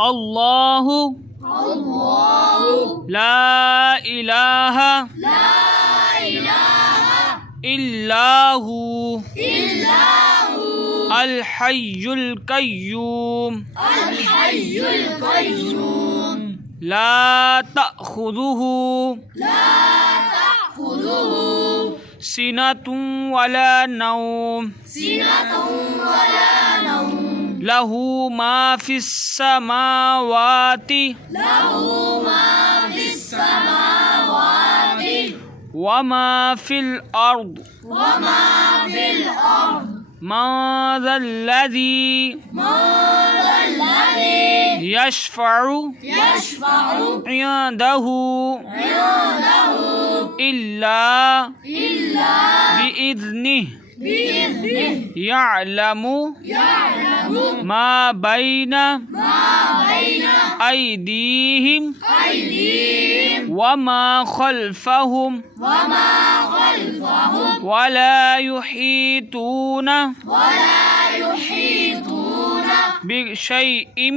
अल्लाहु ला इलाहा इल्लाहु अल हय्युल कय्यूम ला तअखुज़ुहु सिनतुन वला नौम लहू मा फिस समावाति वमा फिल अर्द माज़ल्लज़ी यशफ़अु इंदहु इल्ला बिइज़्निहि यअलमु मा बैना अयदीहिम वमा खल्फ़हुम वला युहीतूना बिशैइन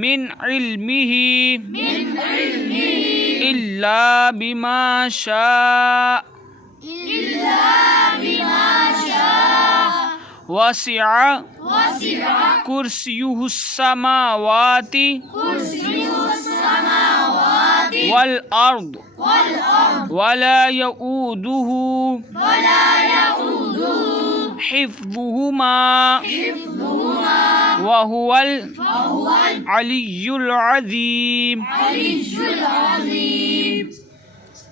मिन इल्मिही इल्ला बिमा शाअ वसिअ कुर्सियुहुस समावाति वल अर्द वला यऊदुहु हिफ्ज़ुहुमा वहुवल अलियुल अज़ीम।